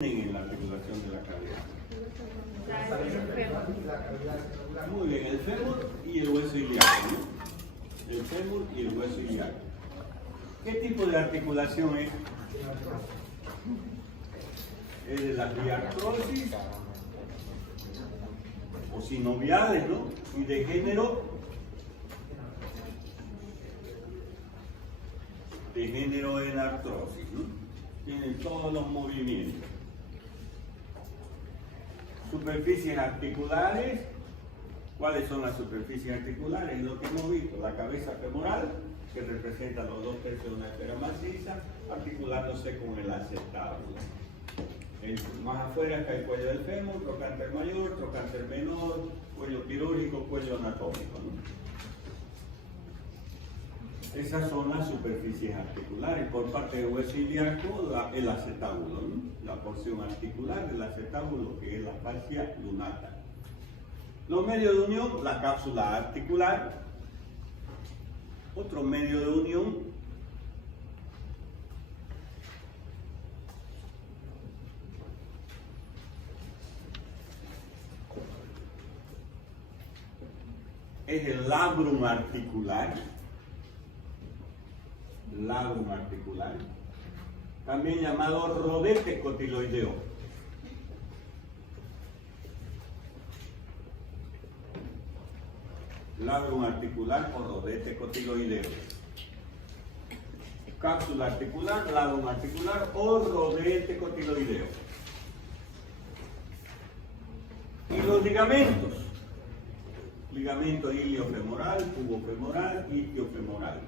en la articulación de la cadera. Muy bien, el fémur y el hueso ilíaco, ¿no? El fémur y el hueso ilíaco. ¿Qué tipo de articulación es? Es de las diartrosis o sinoviales, ¿no? Y de género en artrosis, ¿no? Tienen todos los movimientos. Superficies articulares. ¿Cuáles son las superficies articulares? Lo que hemos visto, la cabeza femoral, que representa los 2/3 de una esfera maciza, articulándose con el acetábulo. Más afuera está el cuello del fémur, trocánter mayor, trocánter menor, cuello quirúrgico, cuello anatómico, ¿no? Esas son las superficies articulares. Por parte del hueso ilíaco, el acetábulo, ¿no? La porción articular del acetábulo, que es la fascia lunata. Los medios de unión, la cápsula articular. Otro medio de unión, es el labrum articular. Labrum articular, también llamado rodete cotiloideo. Labrum articular o rodete cotiloideo. Cápsula articular, labrum articular o rodete cotiloideo. Y los ligamentos. Ligamento iliofemoral, tubofemoral, isquiofemoral.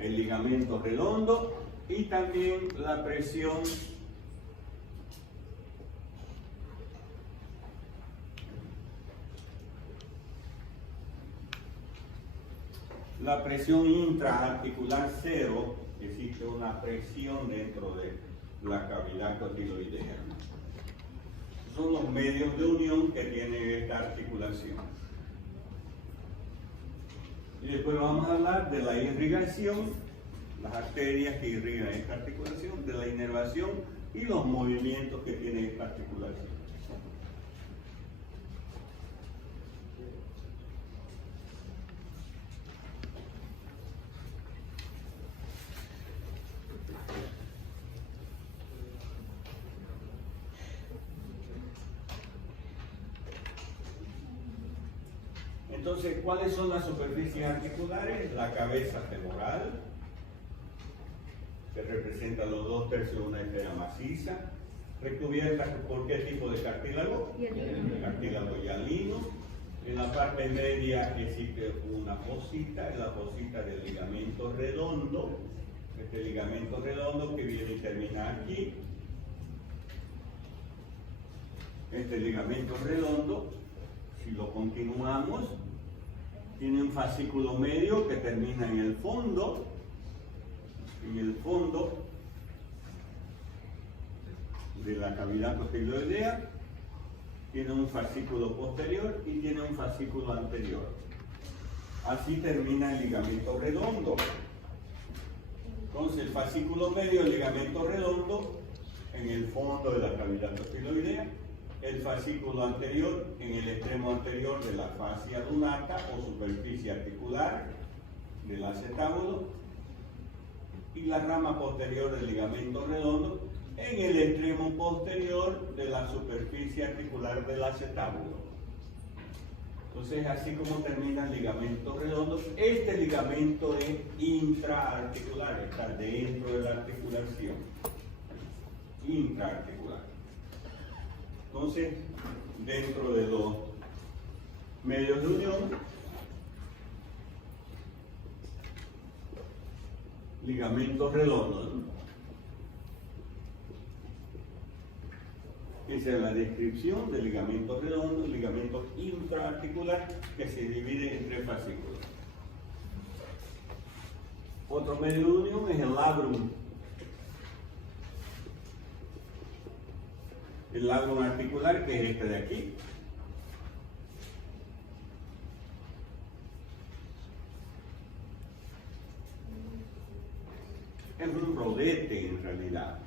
El ligamento redondo y también la presión intraarticular cero. Existe una presión dentro de la cavidad cotiloidea. Son los medios de unión que tiene esta articulación. Y después vamos a hablar de la irrigación, las arterias que irrigan esta articulación, de la inervación y los movimientos que tiene esta articulación. Entonces, ¿cuáles son las superficies articulares? La cabeza femoral, que representa los 2/3 de una esfera maciza, recubierta por qué tipo de cartílago? Cartílago hialino. En la parte media existe una fosita, es la fosita del ligamento redondo, este ligamento redondo que viene y termina aquí. Este ligamento redondo, si lo continuamos, tiene un fascículo medio que termina en el fondo de la cavidad cotiloidea, tiene un fascículo posterior y tiene un fascículo anterior. Así termina el ligamento redondo. Entonces el fascículo medio del ligamento redondo en el fondo de la cavidad cotiloidea, el fascículo anterior en el extremo anterior de la fascia lunata o superficie articular del acetábulo y la rama posterior del ligamento redondo en el extremo posterior de la superficie articular del acetábulo. Entonces, así como termina el ligamento redondo, este ligamento es intraarticular, está dentro de la articulación. Intraarticular. Entonces, dentro de los medios de unión, ligamentos redondos, ¿no? Esa es la descripción del ligamento redondo, ligamento intraarticular que se divide en 3 fascículos. Otro medio de unión es el labrum. El labrum articular, que es este de aquí. Es un rodete en realidad.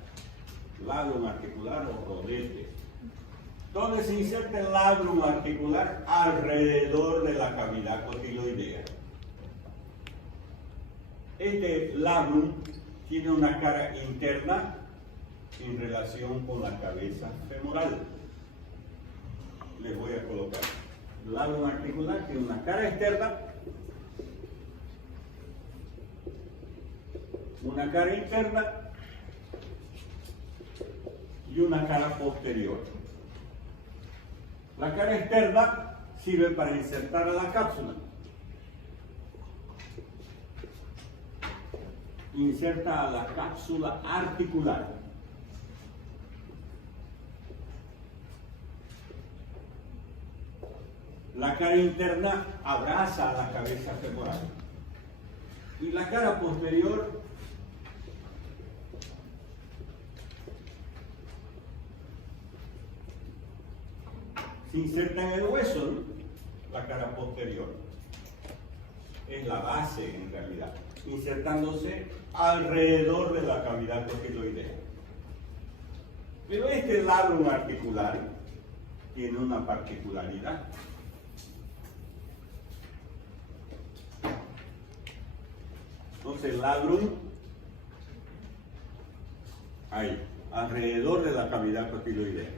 labrum articular o rodete, donde se inserta el labrum articular alrededor de la cavidad cotiloidea. Este labrum tiene una cara interna en relación con la cabeza femoral. Les voy a colocar. El labrum articular tiene una cara externa, una cara interna y una cara posterior. La cara externa sirve para insertar a la cápsula. Inserta a la cápsula articular. La cara interna abraza a la cabeza femoral. Y la cara posterior se inserta en el hueso, ¿no? La cara posterior. Es la base en realidad, insertándose alrededor de la cavidad cotiloidea. Pero este labrum articular tiene una particularidad. Entonces el labrum, ahí, alrededor de la cavidad cotiloidea.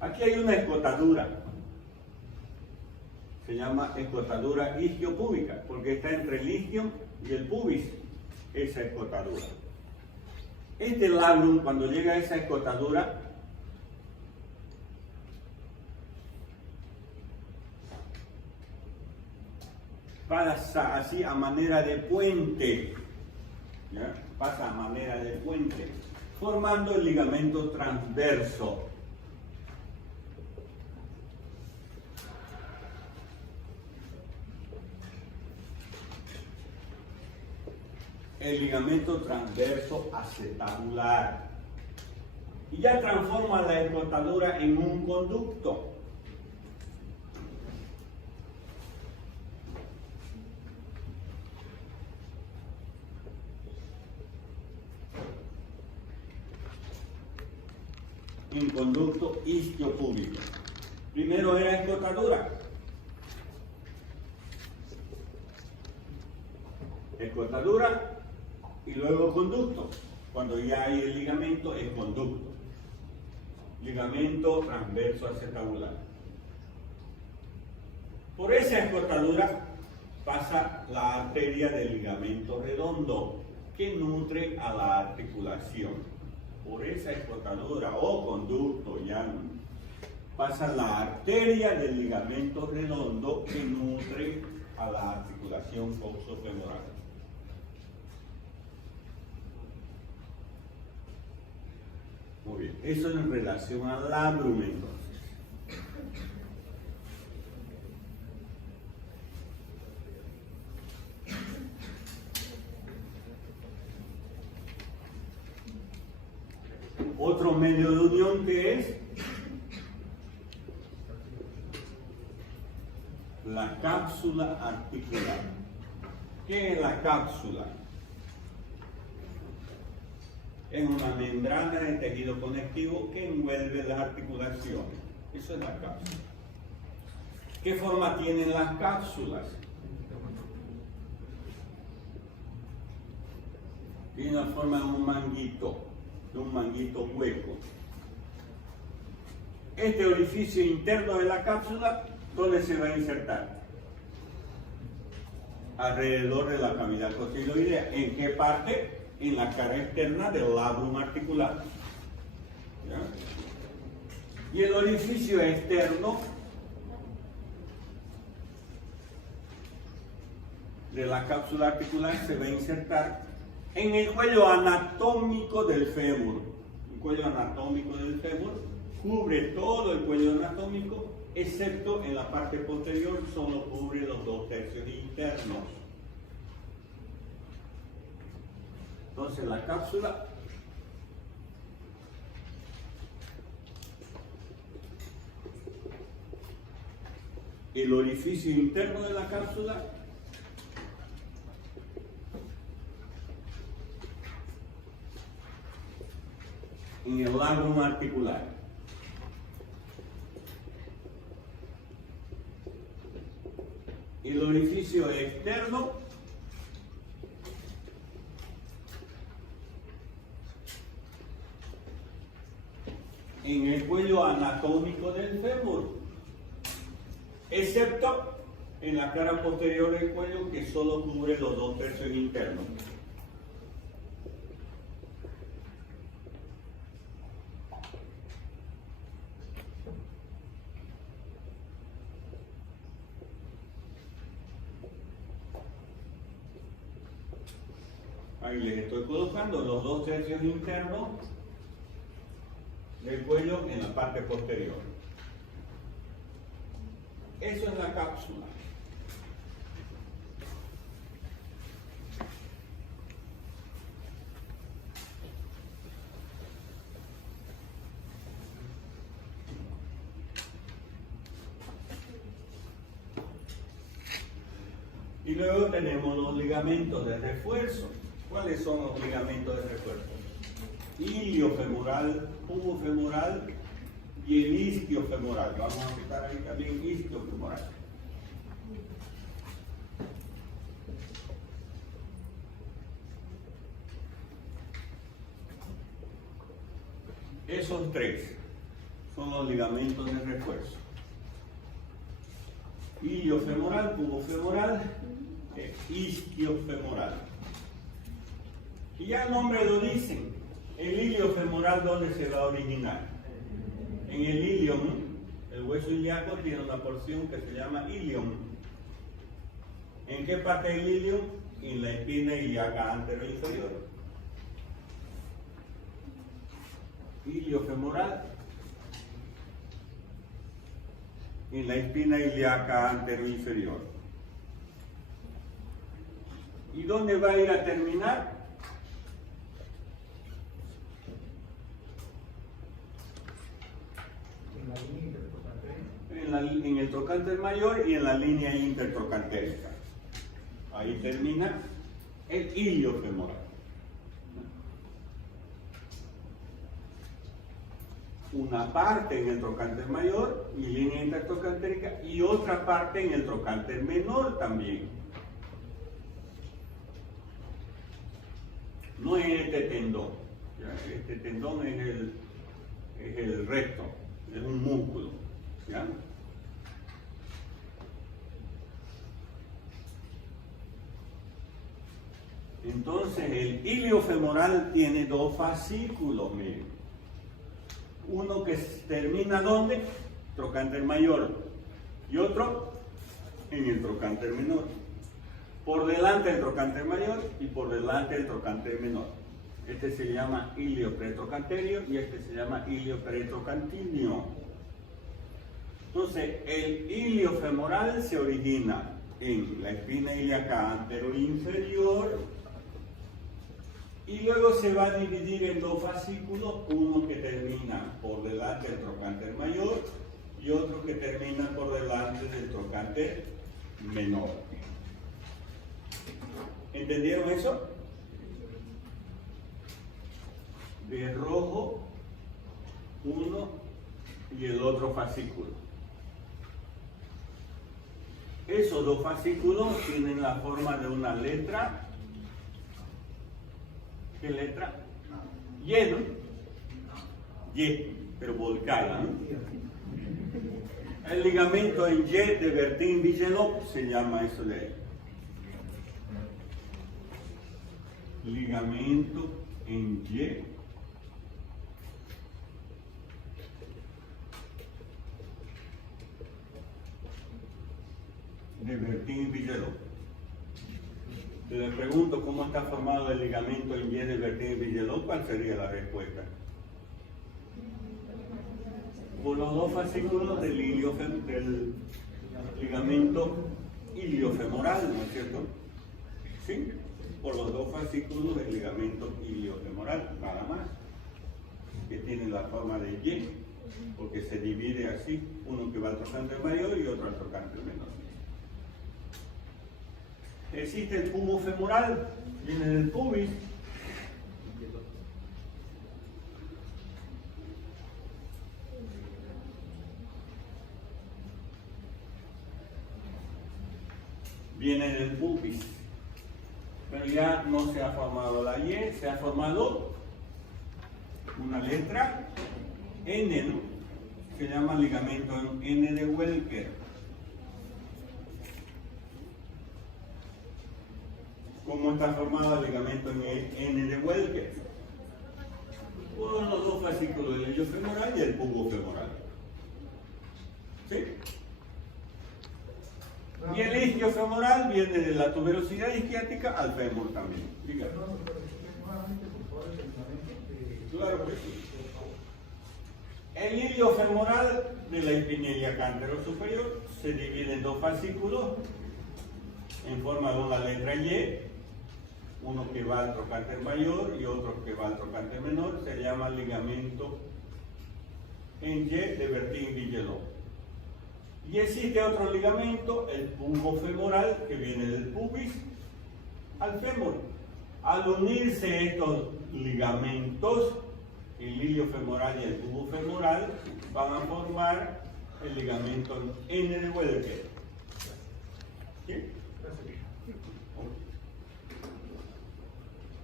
Aquí hay una escotadura. Se llama escotadura isquiopúbica, porque está entre el isquio y el pubis, esa escotadura. Este labrum, cuando llega a esa escotadura, pasa así a manera de puente, ¿ya? Pasa a manera de puente, formando el ligamento transverso. El ligamento transverso acetabular. Y ya transforma la escotadura en un conducto. Un conducto isquiopúbico. Primero era escotadura. Escotadura y luego conducto. Cuando ya hay el ligamento, es conducto. Ligamento transverso acetabular. Por esa escotadura pasa la arteria del ligamento redondo que nutre a la articulación. Por esa escotadura o conducto ya pasa la arteria del ligamento redondo que nutre a la articulación coxofemoral. Muy bien, eso en relación al labrum entonces. Otro medio de unión que es la cápsula articular. ¿Qué es la cápsula? Es una membrana de tejido conectivo que envuelve las articulaciones. Eso es la cápsula. ¿Qué forma tienen las cápsulas? Tiene la forma de un manguito hueco. Este orificio interno de la cápsula, ¿dónde se va a insertar? Alrededor de la cavidad cotiloidea. ¿En qué parte? En la cara externa del labrum articular. ¿Ya? Y el orificio externo de la cápsula articular se va a insertar en el cuello anatómico del fémur. El cuello anatómico del fémur cubre todo el cuello anatómico, excepto en la parte posterior, solo cubre los 2/3 internos. Entonces la cápsula el orificio interno de la cápsula en el labrum articular. El orificio externo en el cuello anatómico del fémur, excepto en la cara posterior del cuello, que solo cubre los 2 tercios internos. Ahí les estoy colocando los 2 tercios internos del cuello en la parte posterior. Eso es la cápsula. Y luego tenemos los ligamentos de refuerzo. ¿Cuáles son los ligamentos de refuerzo? Iliofemoral, pubofemoral y el isquiofemoral. Vamos a quitar ahí también isquiofemoral. Esos 3 son los ligamentos de refuerzo. Iliofemoral, pubofemoral e isquiofemoral. Y ya el nombre lo dicen. El iliofemoral, ¿dónde se va a originar? En el ilium. El hueso ilíaco tiene una porción que se llama ilium. ¿En qué parte del ilium? En la espina ilíaca anteroinferior. Iliofemoral en la espina ilíaca anteroinferior. ¿Y dónde va a ir a terminar? En el trocánter mayor y en la línea intertrocantérica. Ahí termina el iliofemoral. Una parte en el trocánter mayor y línea intertrocantérica, y otra parte en el trocánter menor también. No es este tendón. ¿Ya? Este tendón es el recto, es un músculo. ¿Ya? Entonces el iliofemoral tiene 2 fascículos, miren. Uno que termina ¿dónde? Trocánter mayor, y otro en el trocánter menor. Por delante del trocánter mayor y por delante del trocánter menor. Este se llama ilio pretrocanterio y este se llama ilio pretrocantinio. Entonces, el iliofemoral se origina en la espina ilíaca anteroinferior y luego se va a dividir en 2 fascículos, uno que termina por delante del trocánter mayor y otro que termina por delante del trocánter menor. ¿Entendieron eso? De rojo uno y el otro fascículo. Esos 2 fascículos tienen la forma de una letra. ¿Qué letra? Y, ¿no? Y, pero volcada, ¿no? El ligamento en Y de Bertin-Bigelow se llama eso de ahí. Ligamento en Y de Bertin-Bigelow. Le pregunto cómo está formado el ligamento en Y de Bertin-Bigelow, ¿cuál sería la respuesta? Por los 2 fascículos del ligamento iliofemoral, ¿no es cierto? ¿Sí? Por los 2 fascículos del ligamento iliofemoral, nada más, que tiene la forma de Y, porque se divide así, uno que va al trocánter mayor y otro al trocánter menor. Existe el pubo femoral, viene del pubis. viene del pubis. Pero ya no se ha formado la Y, se ha formado una letra N, ¿no? Se llama ligamento N de Welker. ¿Cómo está formado el ligamento N de Welker? Por los dos fascículos del iliofemoral y el pubofemoral. ¿Sí? Y el isquiofemoral viene de la tuberosidad isquiática al fémur también. Dígame. Claro que sí. El iliofemoral de la espinelia cántaro superior se divide en dos fascículos en forma de una letra Y, uno que va al trocánter mayor y otro que va al trocánter menor, se llama ligamento en Y de Bertin-Bigelow. Y existe otro ligamento, el pubofemoral, que viene del pubis al fémur. Al unirse estos ligamentos, el iliofemoral y el pubofemoral, van a formar el ligamento N de Welker. ¿Sí?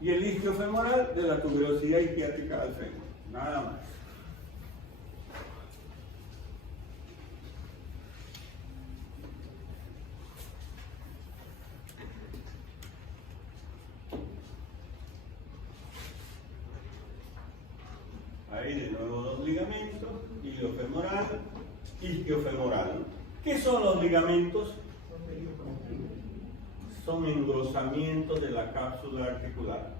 Y el isquiofemoral de la tuberosidad isquiática al fémur. Nada más. Ahí de nuevo los ligamentos, iliofemoral, isquiofemoral. ¿Qué son los ligamentos? Son engrosamientos de la cápsula articular.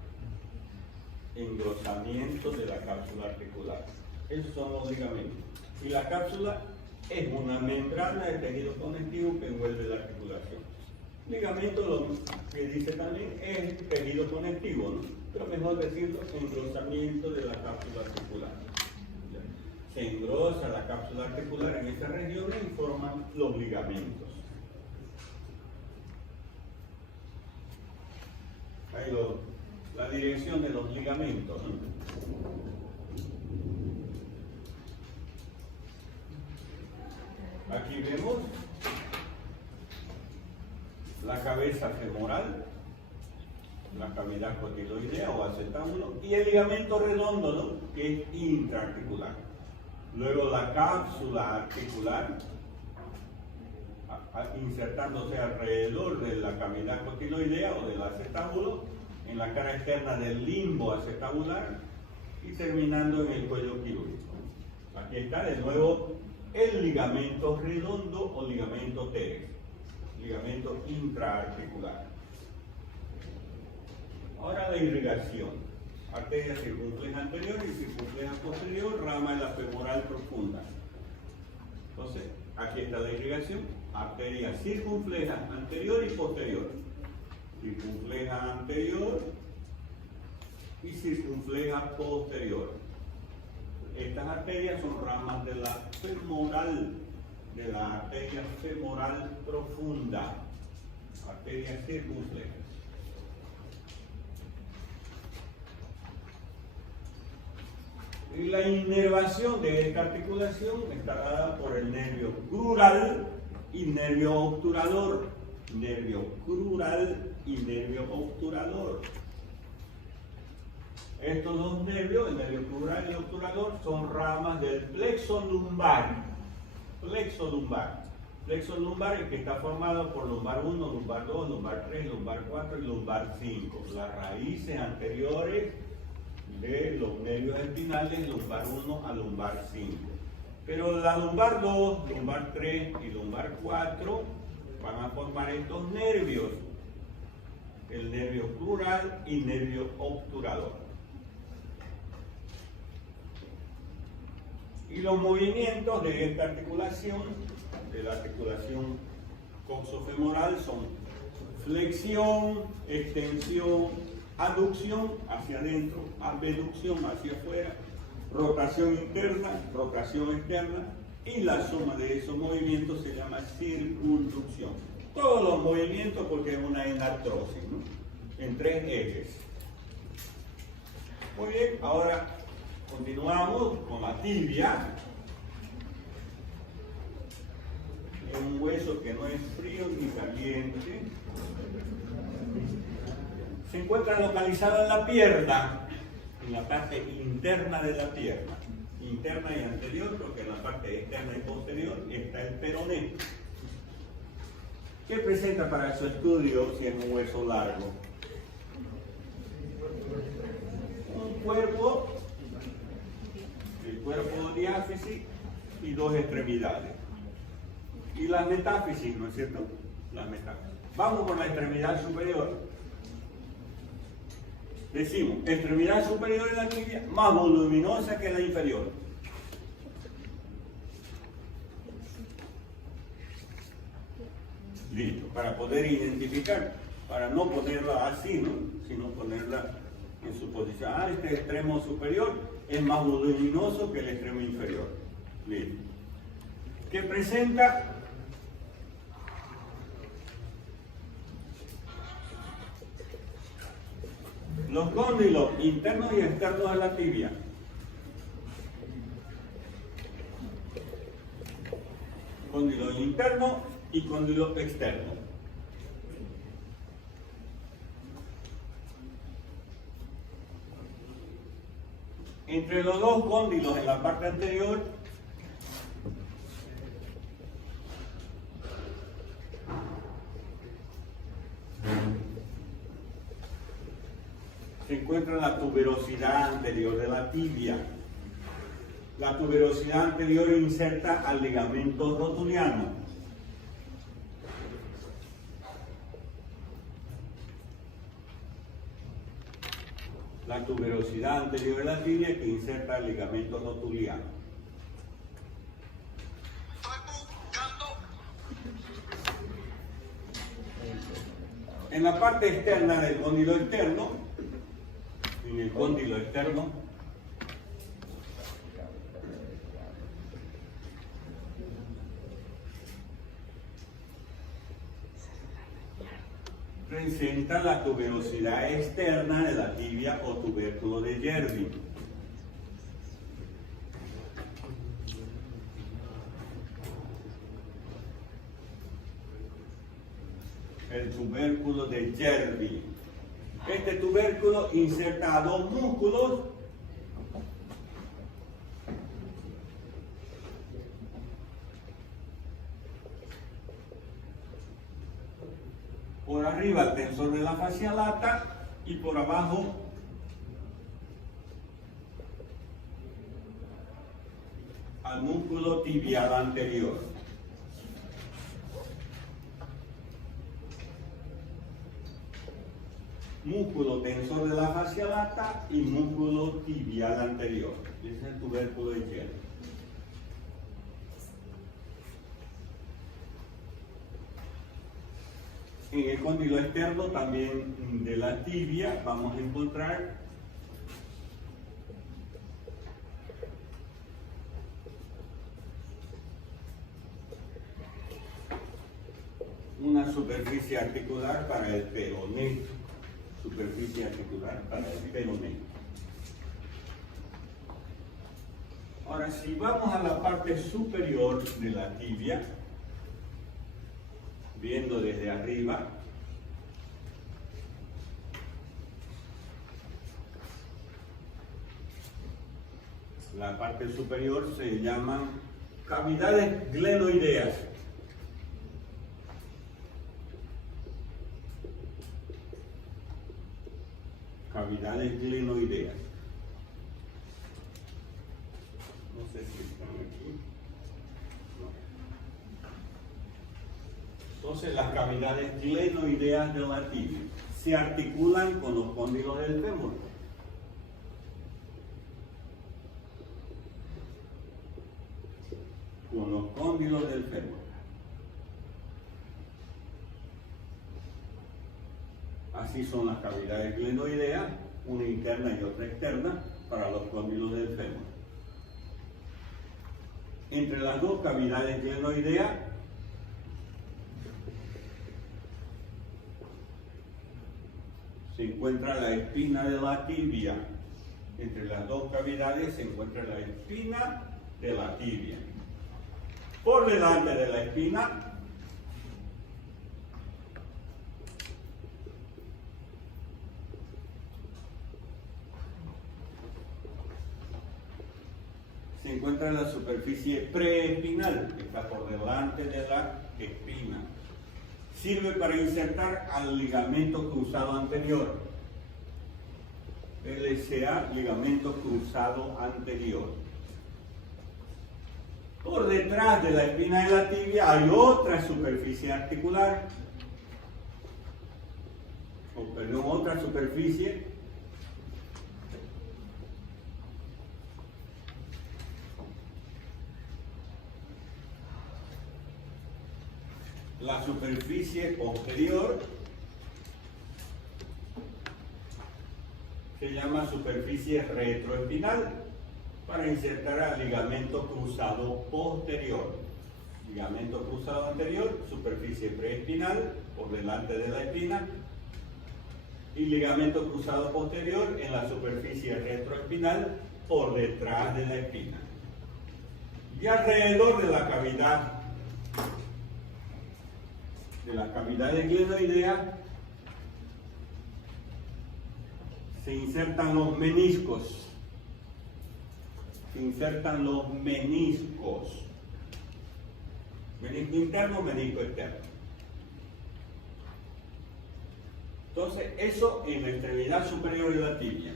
Engrosamiento de la cápsula articular. Esos son los ligamentos. Y la cápsula es una membrana de tejido conectivo que envuelve la articulación. Ligamento, lo que dice también, es tejido conectivo, ¿no? Pero mejor decirlo, engrosamiento de la cápsula articular. Se engrosa la cápsula articular en esta región y forman los ligamentos. Ahí la dirección de los ligamentos, ¿no? Aquí vemos la cabeza femoral, la cavidad cotiloidea o acetábulo, y el ligamento redondo, ¿no? Que es intraarticular. Luego la cápsula articular, insertándose alrededor de la cavidad cotiloidea o del acetábulo, en la cara externa del limbo acetabular y terminando en el cuello quirúrgico. Aquí está de nuevo el ligamento redondo o ligamento teres, ligamento intraarticular. Ahora la irrigación. Arteria circunfleja anterior y circunfleja posterior, rama de la femoral profunda. Entonces, aquí está la irrigación. Arteria circunfleja anterior y posterior. Circunfleja anterior y circunfleja posterior. Estas arterias son ramas de la femoral, de la arteria femoral profunda. Arteria circunfleja. Y la inervación de esta articulación está dada por el nervio crural y nervio obturador. Nervio crural y nervio obturador. Estos dos nervios, el nervio crural y el obturador, son ramas del plexo lumbar. Plexo lumbar. Plexo lumbar es que está formado por lumbar 1, lumbar 2, lumbar 3, lumbar 4 y lumbar 5. Las raíces anteriores de los nervios espinales, lumbar 1 a lumbar 5. Pero la lumbar 2, lumbar 3 y lumbar 4 van a formar estos nervios, el nervio crural y nervio obturador. Y los movimientos de esta articulación, de la articulación coxofemoral, son flexión, extensión, aducción hacia adentro, abducción hacia afuera, rotación interna, rotación externa, y la suma de esos movimientos se llama circunducción. Todos los movimientos porque es una enartrosis, ¿no? En 3 ejes. Muy bien, ahora continuamos con la tibia. es un hueso que no es frío ni caliente. Se encuentra localizado en la pierna, en la parte interna de la pierna. Interna y anterior, porque en la parte externa y posterior está el peroné. ¿Qué presenta para su estudio si es un hueso largo? Un cuerpo, el cuerpo diáfisis y dos extremidades. Y las metáfisis, ¿no es cierto? Las metáfisis. Vamos con la extremidad superior. Decimos, extremidad superior de la tibia más voluminosa que la inferior. Listo, para poder identificar, para no ponerla así, ¿no? Sino ponerla en su posición. Ah, este extremo superior es más voluminoso que el extremo inferior. Listo. ¿Qué presenta? Los cóndilos internos y externos de la tibia. Cóndilo interno y cóndilo externo. Entre los dos cóndilos en la parte anterior se encuentra la tuberosidad anterior de la tibia. La tuberosidad anterior inserta al ligamento rotuliano. La tuberosidad anterior de la tibia que inserta al ligamento rotuliano. En la parte externa del cóndilo externo, en el cóndilo externo, presenta la tuberosidad externa de la tibia o tubérculo de Yerby. El tubérculo de Yerby. Este tubérculo inserta a dos músculos por arriba el tensor de la fascia lata y por abajo al músculo tibial anterior. Músculo tensor de la fascia lata y músculo tibial anterior. Ese es el tubérculo de Yerby. En el cóndilo externo también de la tibia vamos a encontrar una superficie articular para el peroné. Superficie articular para el peroné. Ahora, si vamos a la parte superior de la tibia, viendo desde arriba, la parte superior se llaman cavidades glenoideas. Cavidades glenoideas. No sé si están aquí. No. Entonces las cavidades glenoideas de la tibia se articulan con los cóndilos del fémur. Con los cóndilos del fémur. Así son las cavidades glenoideas, una interna y otra externa, para los cóndilos del fémur. Entre las dos cavidades glenoideas se encuentra la espina de la tibia. Entre las dos cavidades se encuentra la espina de la tibia. por delante de la espina. Se encuentra en la superficie preespinal, que está por delante de la espina. Sirve para insertar al ligamento cruzado anterior. LCA, ligamento cruzado anterior. Por detrás de la espina de la tibia hay otra superficie articular, otra superficie la superficie posterior se llama superficie retroespinal para insertar al ligamento cruzado posterior. Ligamento cruzado anterior, superficie preespinal por delante de la espina, y ligamento cruzado posterior en la superficie retroespinal por detrás de la espina. Y alrededor de la cavidad glenoidea se insertan los meniscos. Menisco interno, menisco externo. Entonces, eso en la extremidad superior de la tibia.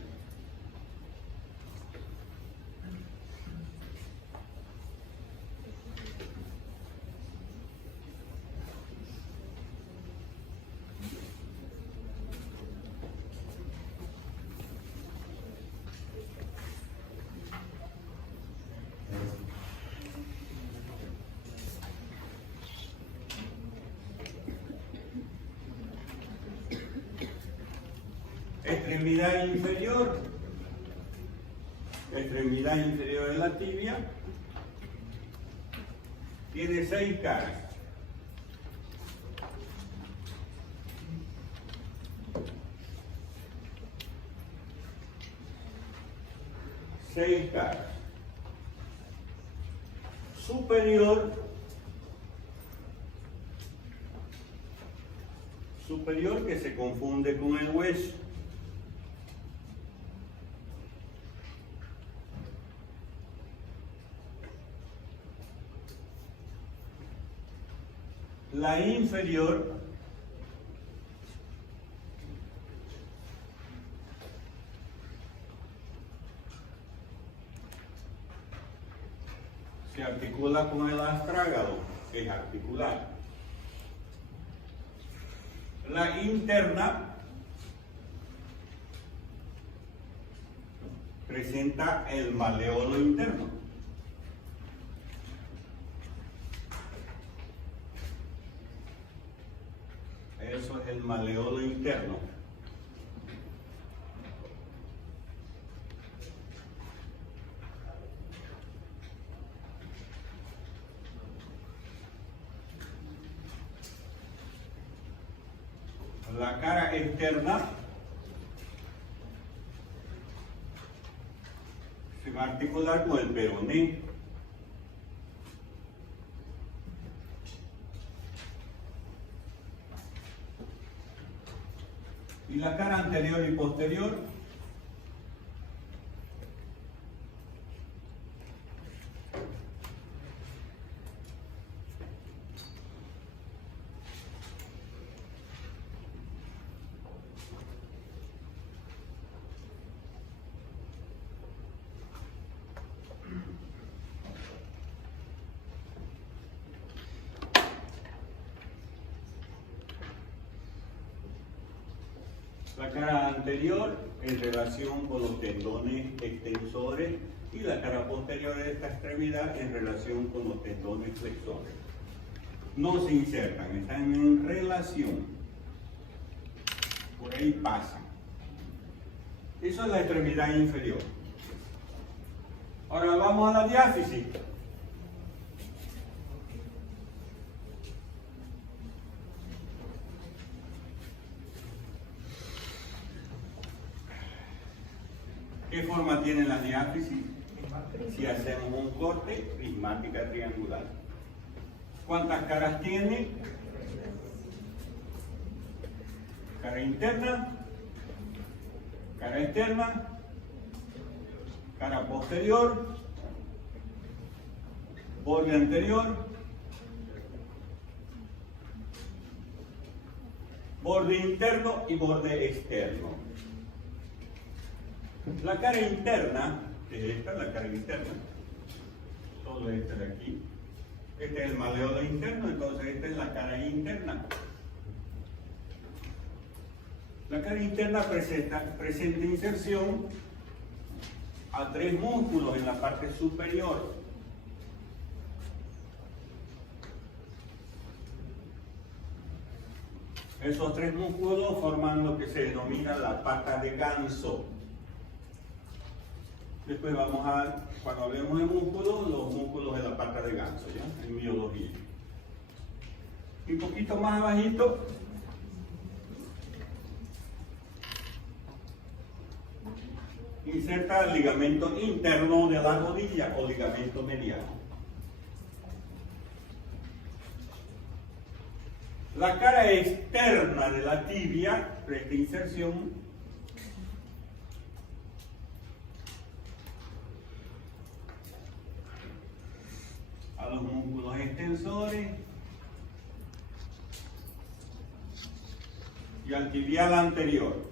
Extremidad inferior de la tibia tiene 6 caras. Superior que se confunde con el hueso. La inferior se articula con el astrágalo, que es articular. La interna presenta el maleolo interno. Eso es el maleolo interno. La cara externa se va a articular con el peroné. Y la cara anterior y posterior la cara anterior en relación con los tendones extensores y la cara posterior de esta extremidad en relación con los tendones flexores. No se insertan, están en relación. Por ahí pasan. Eso es la extremidad inferior. Ahora vamos a la diáfisis. ¿Qué forma tiene la diáfisis? Si hacemos un corte, prismática triangular. ¿Cuántas caras tiene? Cara interna, cara externa, cara posterior, borde anterior, borde interno y borde externo. La cara interna, esta es la cara interna, solo esta de aquí. Este es el maleolo interno, entonces esta es la cara interna. La cara interna presenta inserción a 3 músculos en la parte superior. Esos 3 músculos forman lo que se denomina la pata de ganso. Después vamos a, cuando hablemos de músculos, los músculos de la pata de ganso, ¿ya? En biología. Y un poquito más abajito, inserta el ligamento interno de la rodilla o ligamento mediano. La cara externa de la tibia presta inserción a los músculos extensores y al tibial anterior.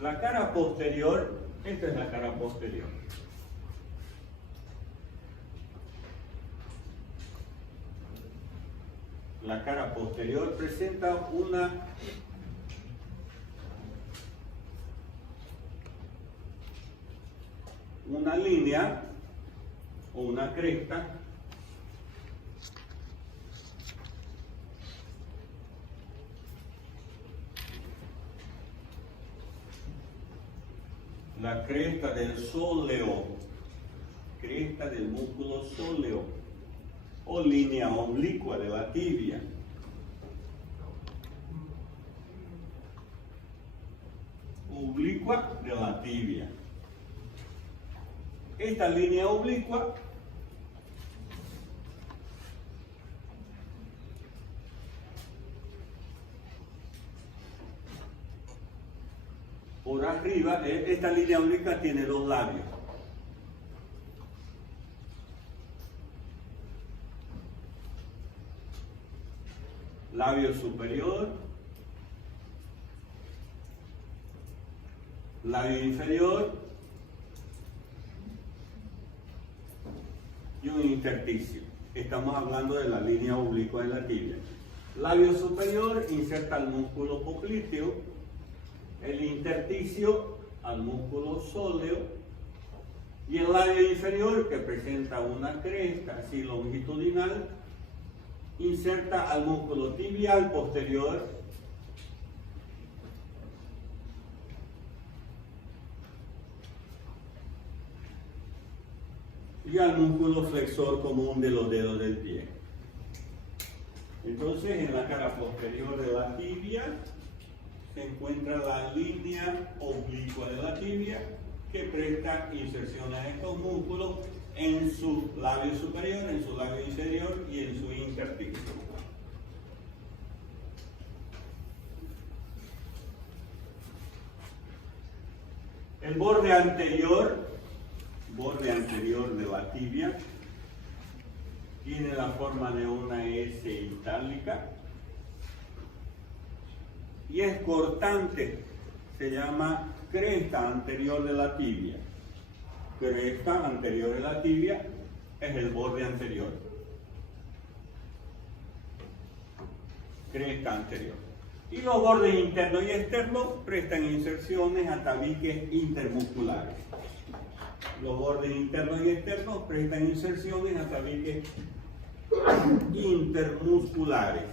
La cara posterior, esta es la cara posterior. La cara posterior presenta una línea o una cresta la cresta del sóleo, cresta del músculo sóleo o línea oblicua de la tibia. Oblicua de la tibia. Esta línea oblicua por arriba, esta línea oblicua tiene 2 labios. Labio superior, labio inferior y un intersticio. Estamos hablando de la línea oblicua de la tibia. Labio superior inserta al músculo popliteo, el intersticio al músculo sóleo y el labio inferior, que presenta una cresta así longitudinal, inserta al músculo tibial posterior y al músculo flexor común de los dedos del pie. Entonces, en la cara posterior de la tibia se encuentra la línea oblicua de la tibia que presta inserción a estos músculos en su labio superior, en su labio inferior y en su intersticio. El borde anterior de la tibia tiene la forma de una S itálica y es cortante, se llama cresta anterior de la tibia. Cresta anterior de la tibia es el borde anterior. Cresta anterior. Y los bordes internos y externos prestan inserciones a tabiques intermusculares. Los bordes internos y externos prestan inserciones a tabiques intermusculares.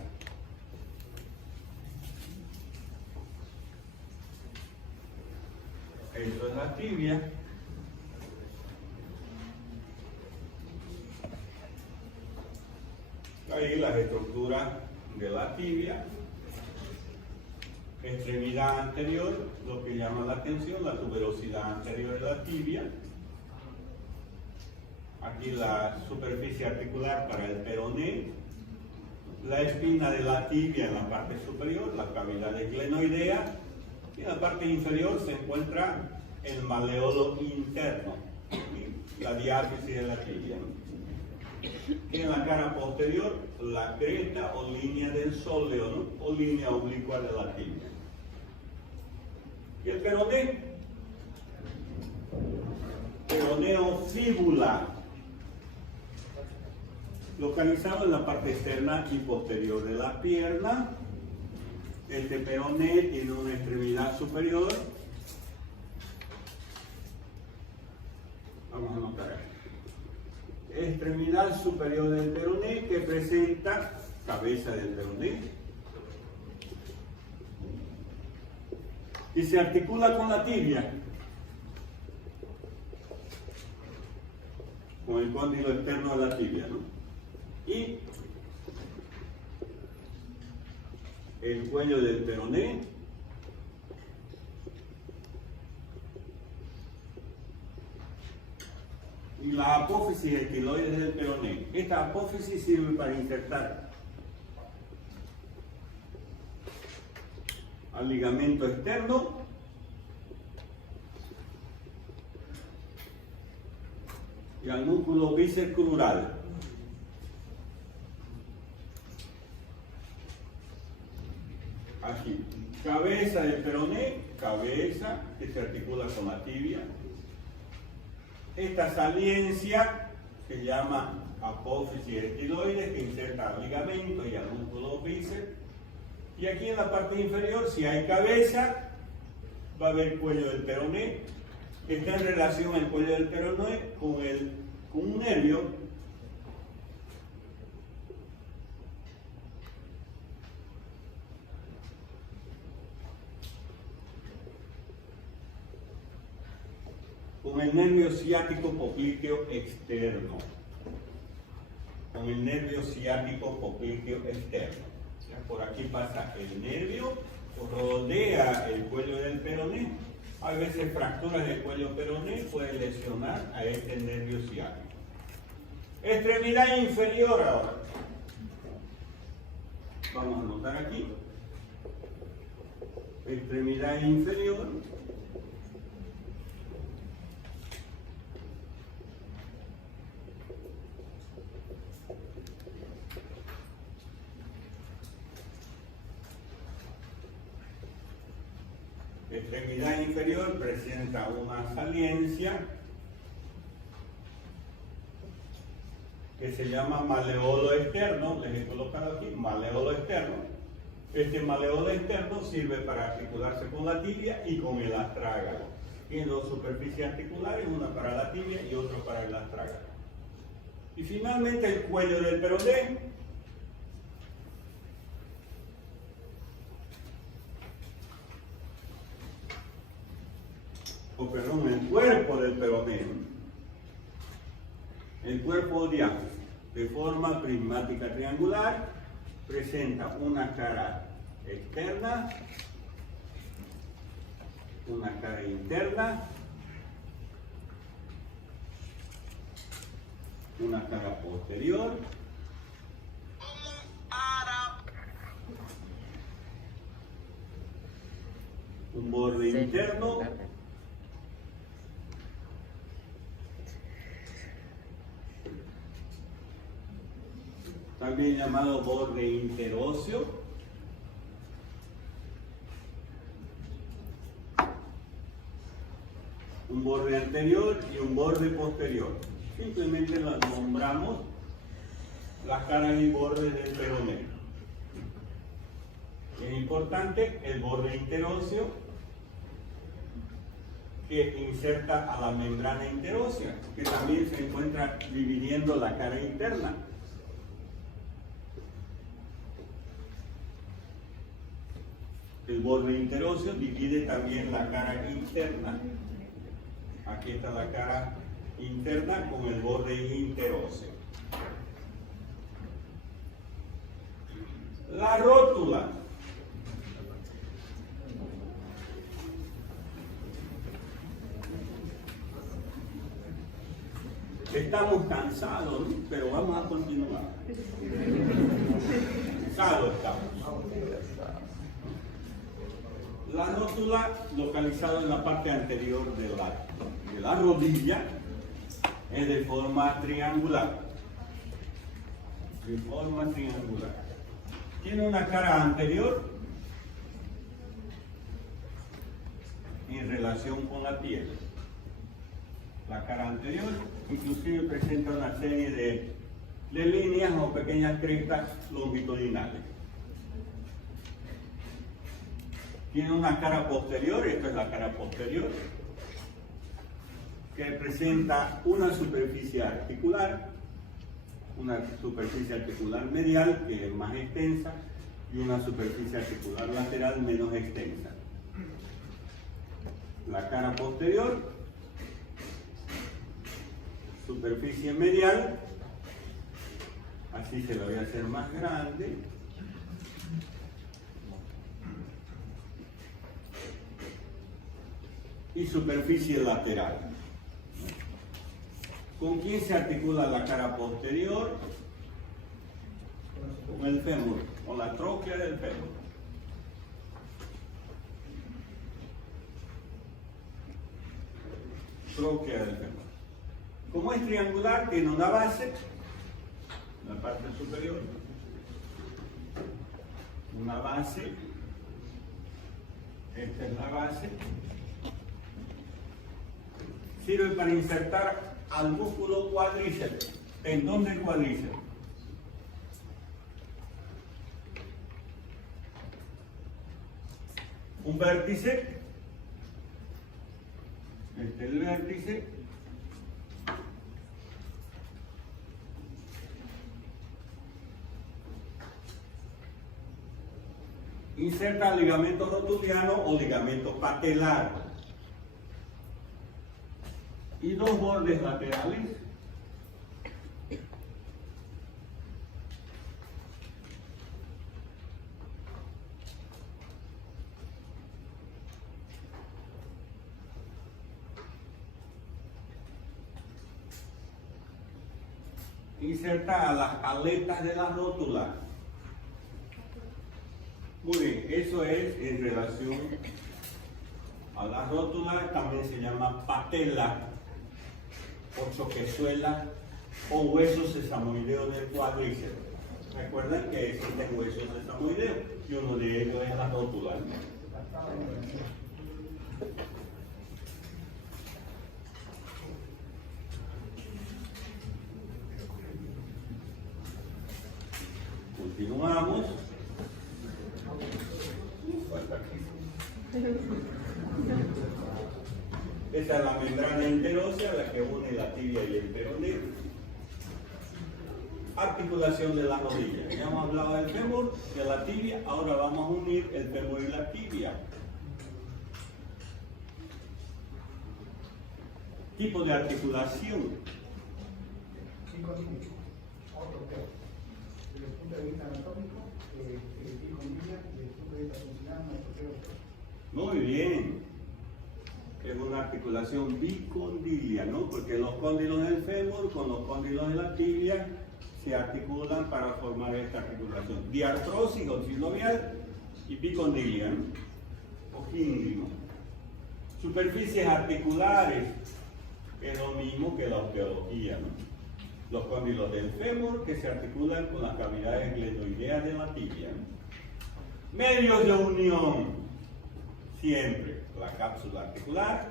Esto es la tibia. Ahí las estructuras de la tibia. Extremidad anterior, lo que llama la atención, la tuberosidad anterior de la tibia. Aquí aquí la superficie articular para el peroné, la espina de la tibia en la parte superior, la cavidad esglenoidea, y en la parte inferior se encuentra el maleolo interno, la diáfisis de la tibia. Y en la cara posterior, la cresta o línea del sóleo, ¿no? O línea oblicua de la tibia. Y el peroné, peroneo fíbula, localizado en la parte externa y posterior de la pierna. Este peroné tiene una extremidad superior. Vamos a notar aquí. Extremidad superior del peroné que presenta cabeza del peroné y se articula con la tibia, con el cóndilo externo de la tibia, ¿no? Y el cuello del peroné y la apófisis estiloides del peroné. Esta apófisis sirve para insertar al ligamento externo y al músculo bíceps crural. Aquí, cabeza del peroné, cabeza que se articula con la tibia. Esta saliencia se llama apófisis estiloides que inserta al ligamento y al músculo bíceps. Y aquí en la parte inferior, si hay cabeza, va a haber cuello del peroné. Está en relación el cuello del peroné con un nervio con el nervio ciático popliteo externo. Con el nervio ciático popliteo externo. Por aquí pasa el nervio, rodea el cuello del peroné. A veces fracturas del cuello peroné pueden lesionar a este nervio ciático. Extremidad inferior ahora. Vamos a notar aquí. Extremidad inferior. Extremidad inferior presenta una saliencia que se llama maleolo externo. Les he colocado aquí maleolo externo. Este maleolo externo sirve para articularse con la tibia y con el astrágalo. Tiene dos superficies articulares, una para la tibia y otra para el astrágalo. Y finalmente el cuello del peroné. El cuerpo del peroné, el cuerpo diáfisis, de forma prismática triangular, presenta una cara externa, una cara interna, una cara posterior, un borde interno, también llamado borde interóseo, un borde anterior y un borde posterior. Simplemente las nombramos las caras y bordes del peroné. Es importante el borde interóseo que inserta a la membrana interósea, que también se encuentra dividiendo la cara interna. El borde interóseo divide también la cara interna. Aquí está la cara interna con el borde interóseo. La rótula. Estamos cansados, ¿no? Pero vamos a continuar. Cansados estamos. La rótula localizada en la parte anterior de la rodilla es de forma triangular. De forma triangular. Tiene una cara anterior en relación con la piel. La cara anterior inclusive presenta una serie de líneas o pequeñas crestas longitudinales. Tiene una cara posterior, esta es la cara posterior, que presenta una superficie articular medial que es más extensa y una superficie articular lateral menos extensa. La cara posterior, superficie medial, así se lo voy a hacer más grande. Y superficie lateral. ¿Con quién se articula la cara posterior? Con el fémur, con la tróquea del fémur. Tróquea del fémur. Como es triangular, tiene una base, en la parte superior, una base, esta es la base. Sirve para insertar al músculo cuádriceps, tendón del cuádriceps. Un vértice, este es el vértice, inserta ligamento rotuliano o ligamento patelar. Y dos bordes laterales inserta a las aletas de la rótula. Muy bien, eso es en relación a la rótula, también se llama patela, o choquezuela, o hueso sesamoideo del cuádriceps. Recuerden que existen huesos sesamoideos y uno de ellos es la rótula. Continuamos. Esa es la membrana interósea, la que une la tibia y el peroneo. Articulación de la rodilla. Ya hemos hablado del fémur, de la tibia, ahora vamos a unir el fémur y la tibia. Tipo de articulación. Desde el punto de vista anatómico, bicondila, desde el punto de vista funcional, muy bien. Es una articulación bicondilia, ¿no? Porque los cóndilos del fémur con los cóndilos de la tibia se articulan para formar esta articulación. Diartrosis o sinovial y bicondilia, ¿no? O quíndilo. Superficies articulares es lo mismo que la osteología, ¿no? Los cóndilos del fémur que se articulan con las cavidades glenoideas de la tibia, ¿no? Medios de unión, siempre la cápsula articular,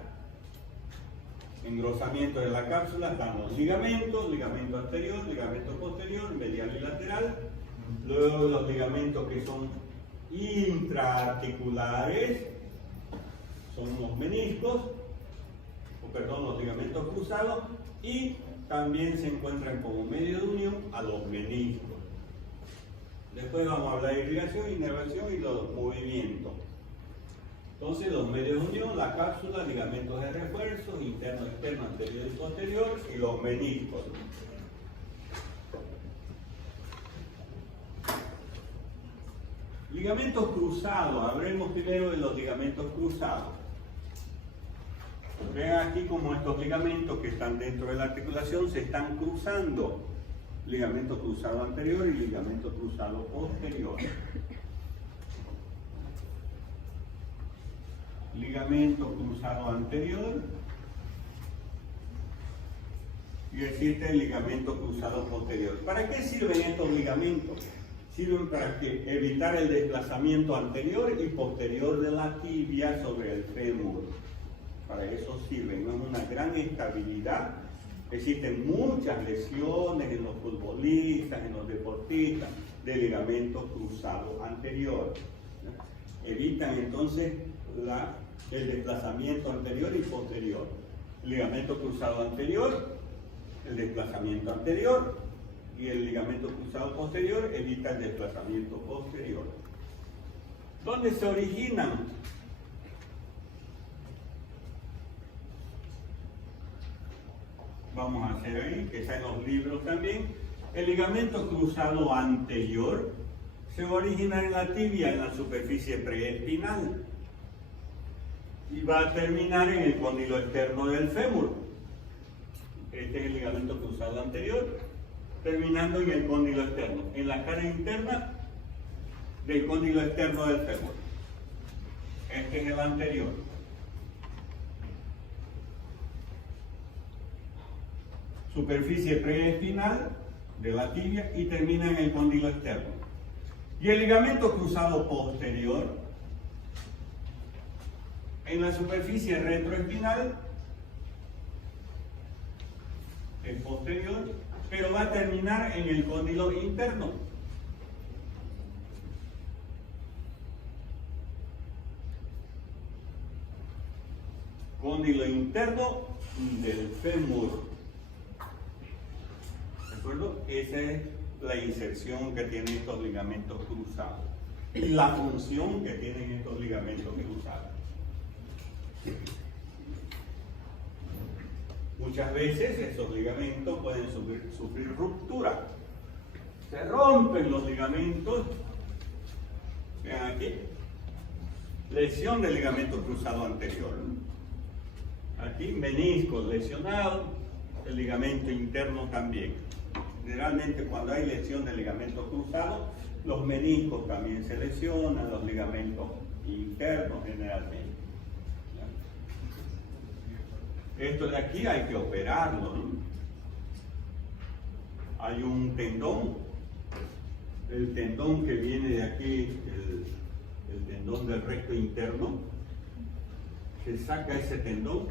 engrosamiento de la cápsula, están los ligamentos, ligamento anterior, ligamento posterior, medial y lateral, luego los ligamentos que son intraarticulares, son los meniscos, los ligamentos cruzados, y también se encuentran como medio de unión a los meniscos. Después vamos a hablar de irrigación, inervación y los movimientos. Entonces, los medios de unión, la cápsula, ligamentos de refuerzo, interno, externo, anterior y posterior, y los meniscos. Ligamentos cruzados, hablemos primero de los ligamentos cruzados. Vean aquí como estos ligamentos que están dentro de la articulación se están cruzando. Ligamento cruzado anterior y ligamento cruzado posterior. Ligamento cruzado anterior y existe el ligamento cruzado posterior. ¿Para qué sirven estos ligamentos? Sirven para evitar el desplazamiento anterior y posterior de la tibia sobre el fémur. Para eso sirven, ¿no? Es una gran estabilidad. Existen muchas lesiones en los futbolistas, en los deportistas, de ligamento cruzado anterior, ¿no? Evitan entonces el desplazamiento anterior y posterior. Ligamento cruzado anterior, el desplazamiento anterior, y el ligamento cruzado posterior evita el desplazamiento posterior. ¿Dónde se originan? Vamos a hacer ahí, que está en los libros también. El ligamento cruzado anterior se origina en la tibia, en la superficie preespinal, y va a terminar en el cóndilo externo del fémur. Este es el ligamento cruzado anterior, terminando en el cóndilo externo, en la cara interna del cóndilo externo del fémur. Este es el anterior. Superficie preespinal de la tibia y termina en el cóndilo externo. Y el ligamento cruzado posterior en la superficie retroespinal, el posterior, pero va a terminar en el cóndilo interno. Cóndilo interno del fémur. ¿De acuerdo? Esa es la inserción que tienen estos ligamentos cruzados y la función que tienen estos ligamentos cruzados. Muchas veces estos ligamentos pueden sufrir ruptura. Se rompen los ligamentos. Vean aquí. Lesión del ligamento cruzado anterior. Aquí meniscos lesionados, el ligamento interno también. Generalmente cuando hay lesión del ligamento cruzado, los meniscos también se lesionan, los ligamentos internos generalmente. Esto de aquí hay que operarlo, ¿no? Hay un tendón, el tendón que viene de aquí, el tendón del recto interno. Se saca ese tendón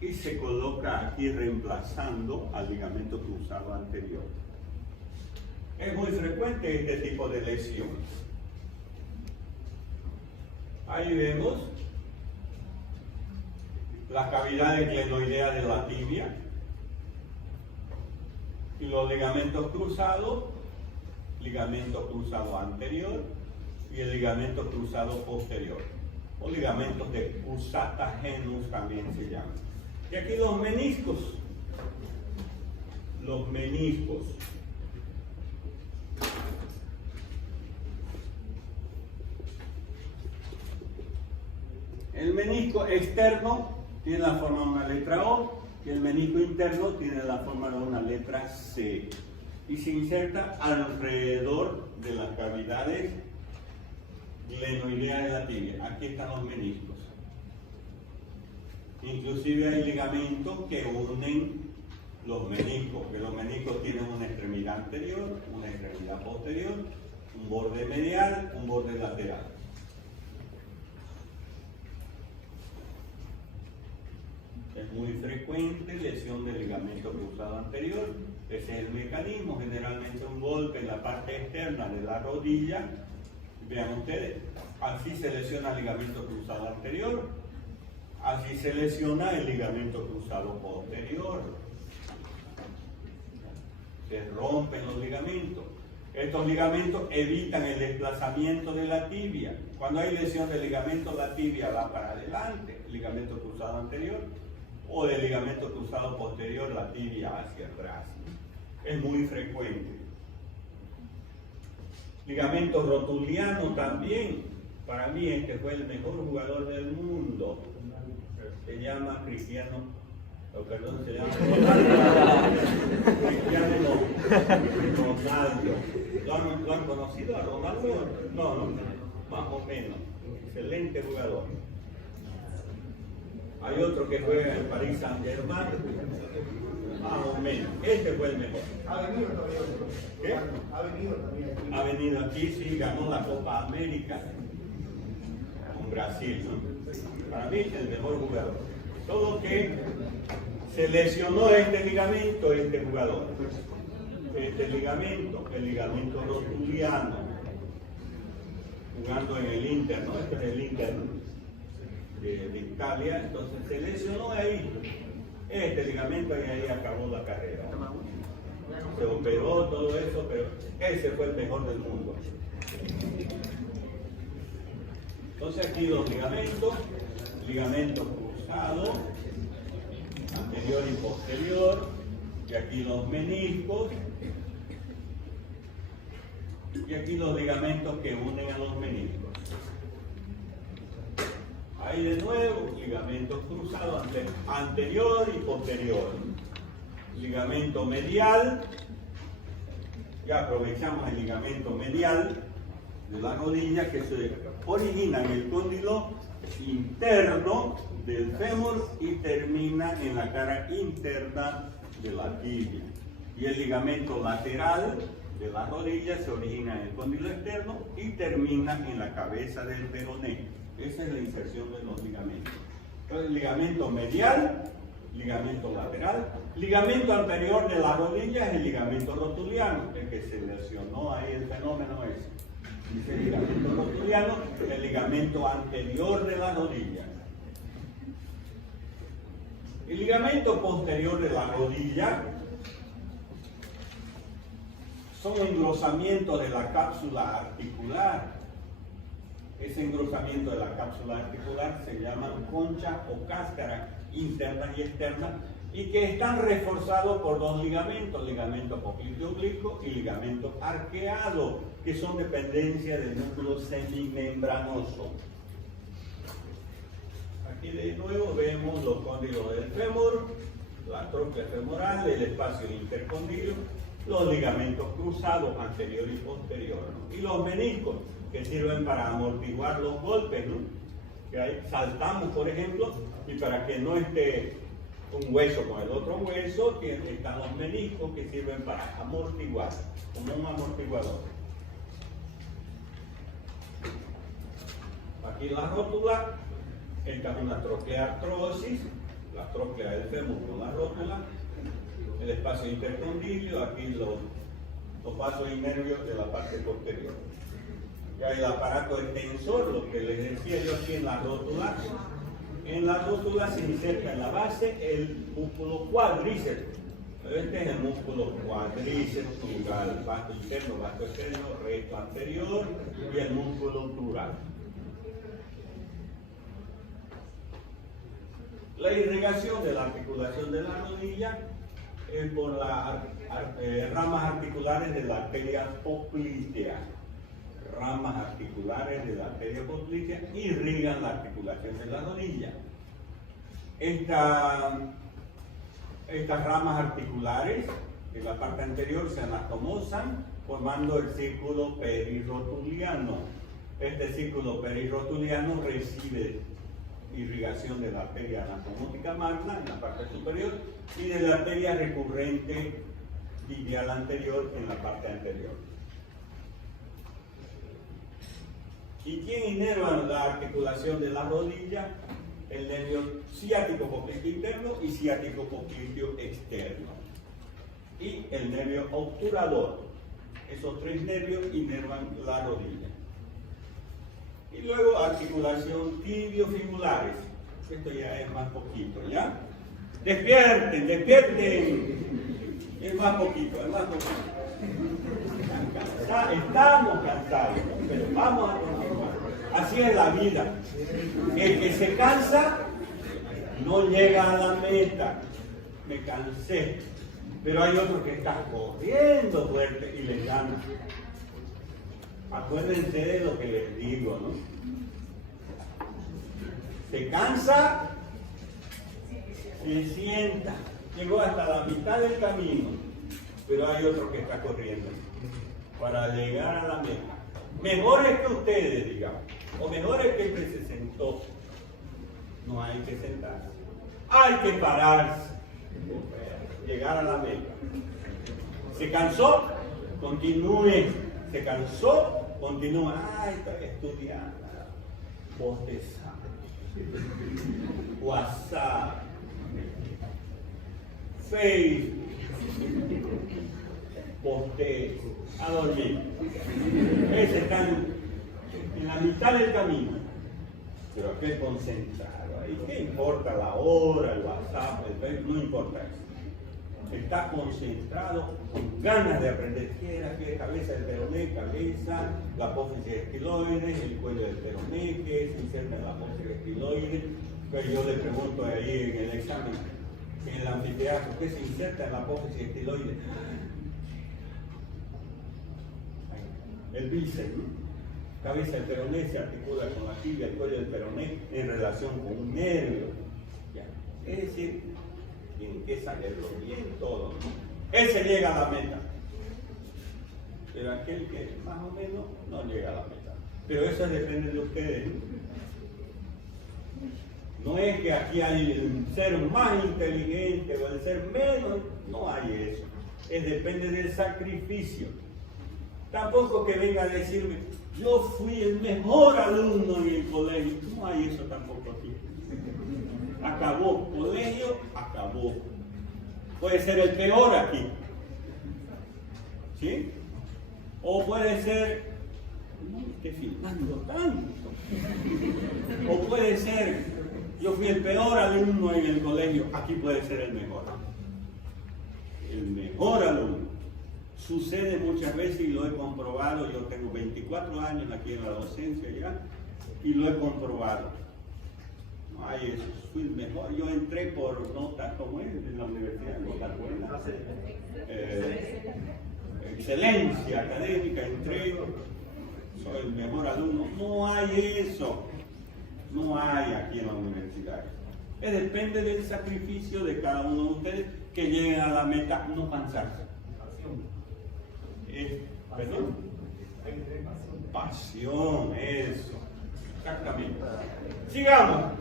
y se coloca aquí reemplazando al ligamento cruzado anterior. Es muy frecuente este tipo de lesiones. Ahí vemos las cavidades glenoideas de la tibia y los ligamentos cruzados, ligamento cruzado anterior y el ligamento cruzado posterior, o ligamentos de Pulsata genus también se llaman. Y aquí los meniscos. Los meniscos. El menisco externo tiene la forma de una letra O y el menisco interno tiene la forma de una letra C. Y se inserta alrededor de las cavidades glenoideas de la tibia. Aquí están los meniscos. Inclusive hay ligamentos que unen los meniscos, que los meniscos tienen una extremidad anterior, una extremidad posterior, un borde medial, un borde lateral. Es muy frecuente lesión del ligamento cruzado anterior. Ese es el mecanismo, generalmente un golpe en la parte externa de la rodilla. Vean ustedes, así se lesiona el ligamento cruzado anterior, así se lesiona el ligamento cruzado posterior. Se rompen los ligamentos. Estos ligamentos evitan el desplazamiento de la tibia. Cuando hay lesión del ligamento, la tibia va para adelante, el ligamento cruzado anterior, o del ligamento cruzado posterior, la tibia hacia atrás. Es muy frecuente. Ligamento rotuliano también. Para mí este fue el mejor jugador del mundo. se llama Cristiano, perdón, se llama Cristiano Ronaldo. ¿Lo han conocido a Ronaldo? No, más o menos. Excelente jugador. Hay otro que juega en París Saint-Germain, más o menos. Este fue el mejor. Ha venido todavía. ¿Qué? Ha venido también aquí. Ha venido aquí, sí, ganó la Copa América con Brasil, ¿no? Para mí es el mejor jugador. Solo que se lesionó este ligamento, este jugador. Este ligamento, el ligamento rotuliano, jugando en el Inter, ¿no? Este es el Inter de Italia, entonces se lesionó ahí este ligamento y ahí acabó la carrera. Se operó todo eso, pero ese fue el mejor del mundo. Entonces aquí los ligamentos, ligamento cruzado, anterior y posterior, y aquí los meniscos, y aquí los ligamentos que unen a los meniscos. Ahí de nuevo, ligamentos cruzados anterior y posterior. Ligamento medial, ya aprovechamos el ligamento medial de la rodilla que se origina en el cóndilo interno del fémur y termina en la cara interna de la tibia. Y el ligamento lateral de la rodilla se origina en el cóndilo externo y termina en la cabeza del peroné. Esa es la inserción de los ligamentos. Entonces, ligamento medial, ligamento lateral, ligamento anterior de la rodilla es el ligamento rotuliano, el que se lesionó ahí, el fenómeno ese. Dice el ligamento rotuliano, el ligamento anterior de la rodilla. El ligamento posterior de la rodilla son engrosamientos de la cápsula articular. Ese engrosamiento de la cápsula articular se llaman concha o cáscara interna y externa y que están reforzados por dos ligamentos, ligamento popliteo oblicuo y ligamento arqueado, que son dependencia del núcleo semimembranoso. Aquí de nuevo vemos los cóndilos del fémur, la tróclea femoral, el espacio intercondilo, los ligamentos cruzados anterior y posterior, ¿no? Y los meniscos, que sirven para amortiguar los golpes, ¿no? Que ahí saltamos, por ejemplo, y para que no esté un hueso con el otro hueso, están los meniscos que sirven para amortiguar, como un amortiguador. Aquí la rótula, esta es una troqueartrosis, la tróclea del fémur con la rótula, el espacio intercondilio, aquí los vasos y nervios de la parte posterior. Y hay el aparato extensor, lo que les decía yo aquí en la rótula. En la rótula se inserta en la base el músculo cuádriceps. Este es el músculo cuádriceps dural, vasto interno, vasto externo, recto anterior y el músculo dural. La irrigación de la articulación de la rodilla es por las ramas articulares de la arteria poplitea. Ramas articulares de la arteria poplitea irrigan la articulación de la rodilla. Estas ramas articulares de la parte anterior se anastomosan formando el círculo perirrotuliano. Este círculo perirrotuliano recibe irrigación de la arteria anatomótica magna en la parte superior y de la arteria recurrente tibial anterior en la parte anterior. ¿Y quién inerva la articulación de la rodilla? El nervio ciático popliteo interno y ciático popliteo externo. Y el nervio obturador. Esos tres nervios inervan la rodilla. Y luego articulación tibiofibulares. Esto ya es más poquito, ¿ya? Despierten, despierten. Es más poquito, es más poquito. Estamos cansados, pero vamos a continuar. Así es la vida. El que se cansa no llega a la meta. Me cansé. Pero hay otro que está corriendo fuerte y le gana. Acuérdense de lo que les digo, ¿no? Se cansa se sienta, llegó hasta la mitad del camino, pero hay otro que está corriendo para llegar a la meta. Mejores que ustedes, digamos, o mejores que el que se sentó. No hay que sentarse, hay que pararse, llegar a la meta. ¿Se cansó? Continúe. ¿Se cansó? Continúa. Ay, está estudiando. Bostezar. WhatsApp. Facebook. Bostez. A dormir. Esos están en la mitad del camino. Pero aquel concentrado ahí. ¿Qué importa la hora, el WhatsApp, el Facebook? No importa eso. Está concentrado, con ganas de aprender. ¿Qué era? ¿Qué? Cabeza del peroné, cabeza, la apófisis estiloides, el cuello del peroné, que se inserta en la apófisis estiloides. Pero yo le pregunto ahí en el examen, en el anfiteatro, ¿qué se inserta en la apófisis estiloides? El bíceps, ¿no? Cabeza del peroné se articula con la tibia, el cuello del peroné en relación con un nervio. ¿Ya? Es decir, tienen que saberlo bien todo, ¿no? Él se llega a la meta, pero aquel que más o menos no llega a la meta. Pero eso depende de ustedes, ¿no? No es que aquí hay el ser más inteligente o el ser menos, no hay eso. Depende del sacrificio. Tampoco que venga a decirme, yo fui el mejor alumno en el colegio. No hay eso tampoco aquí. Acabó, colegio, acabó. Puede ser el peor aquí. ¿Sí? O puede ser, no me esté filmando tanto. O puede ser, yo fui el peor alumno en el colegio. Aquí puede ser el mejor. El mejor alumno. Sucede muchas veces y lo he comprobado. Yo tengo 24 años aquí en la docencia ya y lo he comprobado. No hay eso, fui el mejor. Yo entré por notas como él en la universidad, notas buenas, excelencia académica, entré, soy el mejor alumno. No hay eso, no hay aquí en la universidad. Depende del sacrificio de cada uno de ustedes que lleguen a la meta, no cansarse. ¿Perdón? Pasión, eso. Exactamente. Sigamos.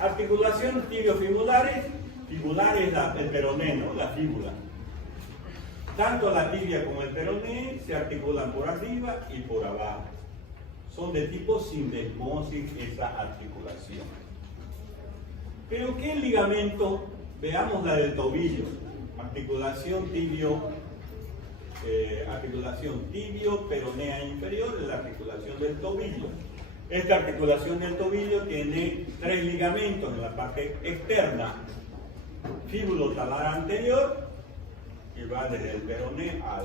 Articulación tibiofibulares. Fibular es el peroné, ¿no? La fíbula. Tanto la tibia como el peroné se articulan por arriba y por abajo. Son de tipo sindesmosis esa articulación. Pero ¿qué ligamento? Veamos la del tobillo. Articulación tibio-peronea inferior, es la articulación del tobillo. Esta articulación del tobillo tiene 3 ligamentos en la parte externa. Fíbulo talar anterior, que va desde el peroné a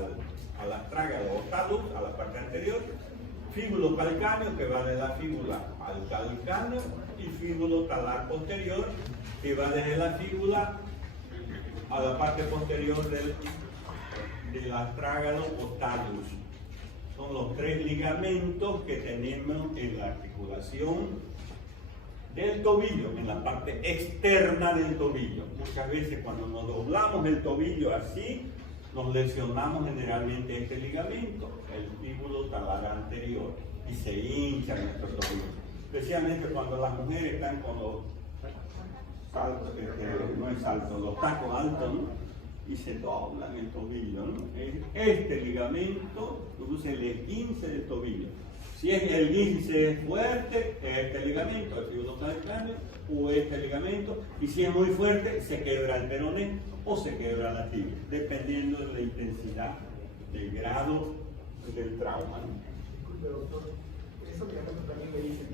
la trágalo o talus, a la parte anterior. Fíbulo calcáneo, que va de la fíbula al calcáneo. Y fíbulo talar posterior, que va desde la fíbula a la parte posterior del astrágalo o talus. Son los 3 ligamentos que tenemos en la articulación del tobillo, en la parte externa del tobillo. Muchas veces cuando nos doblamos el tobillo así, nos lesionamos generalmente este ligamento, el fíbulo talar anterior, y se hincha nuestro tobillo. Especialmente cuando las mujeres están con los saltos, no es salto, los tacos altos, ¿no? Y se doblan el tobillo, ¿no? Este ligamento produce el esguince del tobillo. Si es el esguince fuerte, este ligamento, el fíbulo calcáneo, o este ligamento, y si es muy fuerte, se quebra el peroné o se quebra la tibia, dependiendo de la intensidad, del grado del trauma, ¿no? Disculpe, doctor, eso que también me dice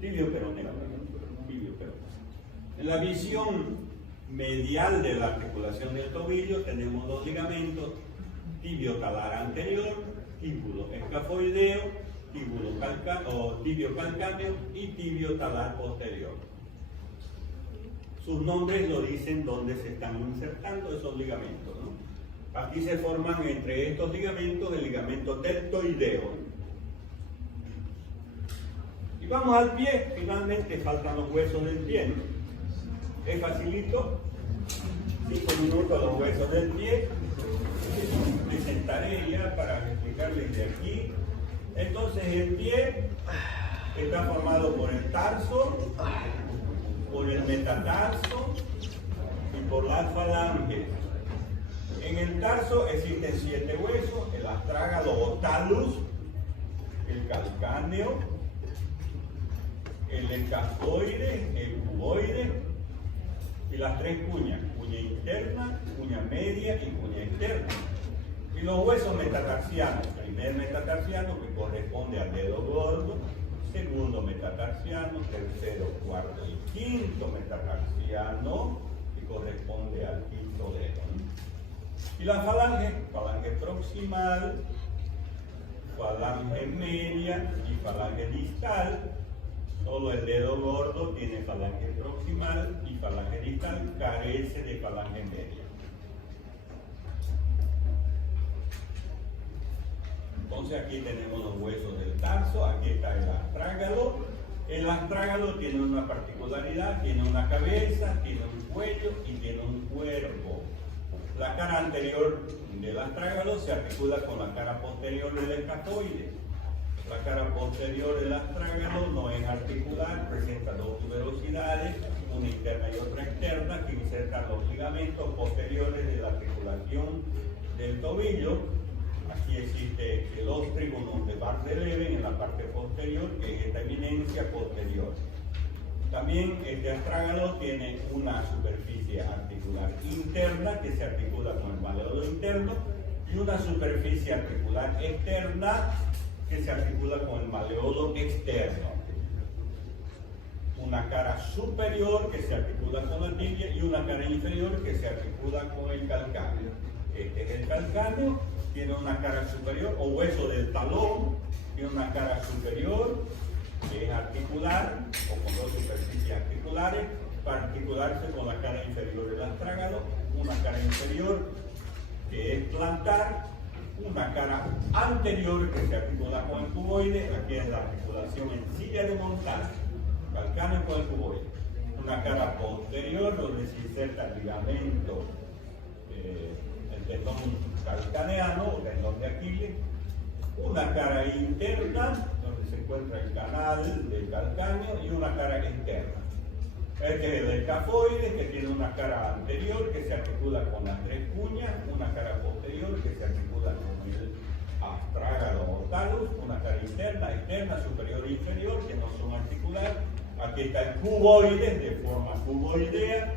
tibio-peroneo. En la visión medial de la articulación del tobillo tenemos 2 ligamentos, tibio-talar anterior, fíbulo escafoideo, tibio-calcáneo y tibio-talar posterior. Sus nombres lo dicen dónde se están insertando esos ligamentos, ¿no? Aquí se forman entre estos ligamentos el ligamento deltoideo. Y vamos al pie, finalmente faltan los huesos del pie, ¿no? Es facilito. 5 minutos los huesos del pie. Me sentaré ya para explicarles de aquí. Entonces el pie está formado por el tarso, por el metatarso y por las falanges. En el tarso existen 7 huesos: el astrágalo o talus, el calcáneo, el escafoide, el cuboide y las 3 cuñas: cuña interna, cuña media y cuña externa. Y los huesos metatarsianos: primer metatarsiano, que corresponde al dedo gordo; segundo metatarsiano; tercero, cuarto y quinto metatarsiano, que corresponde al quinto dedo. Y la falange: falange proximal, falange media y falange distal. Solo el dedo gordo tiene falange proximal y falange distal carece de falange media. Entonces aquí tenemos los huesos del tarso, aquí está el astrágalo. El astrágalo tiene una particularidad: tiene una cabeza, tiene un cuello y tiene un cuerpo. La cara anterior del astrágalo se articula con la cara posterior del escafoide. La cara posterior del astrágalo no es articular, presenta 2 tuberosidades, una interna y otra externa, que insertan los ligamentos posteriores de la articulación del tobillo. Aquí existe el ostrigonum de Bardet-Leven en la parte posterior, que es esta eminencia posterior. También este astrágalo tiene una superficie articular interna que se articula con el maleolo interno y una superficie articular externa que se articula con el maleolo externo. Una cara superior que se articula con la tibia y una cara inferior que se articula con el calcáneo. Este es el calcáneo, tiene una cara superior o hueso del talón, tiene una cara superior que es articular o con 2 superficies articulares para articularse con la cara inferior del astrágalo, una cara inferior que es plantar, una cara anterior que se articula con el cuboide, aquí es la articulación en silla de montar, calcáneo con el cuboide, una cara posterior donde se inserta el ligamento, el tendón calcaneano o tendón de Aquiles, una cara interna donde se encuentra el canal del calcáneo y una cara externa. Este es el escafoide, que tiene una cara anterior que se articula con las 3 cuñas, una cara posterior que se articula con el astrágalo o talus, una cara interna, externa, superior e inferior, que no son articulares. Aquí está el cuboide de forma cuboidea,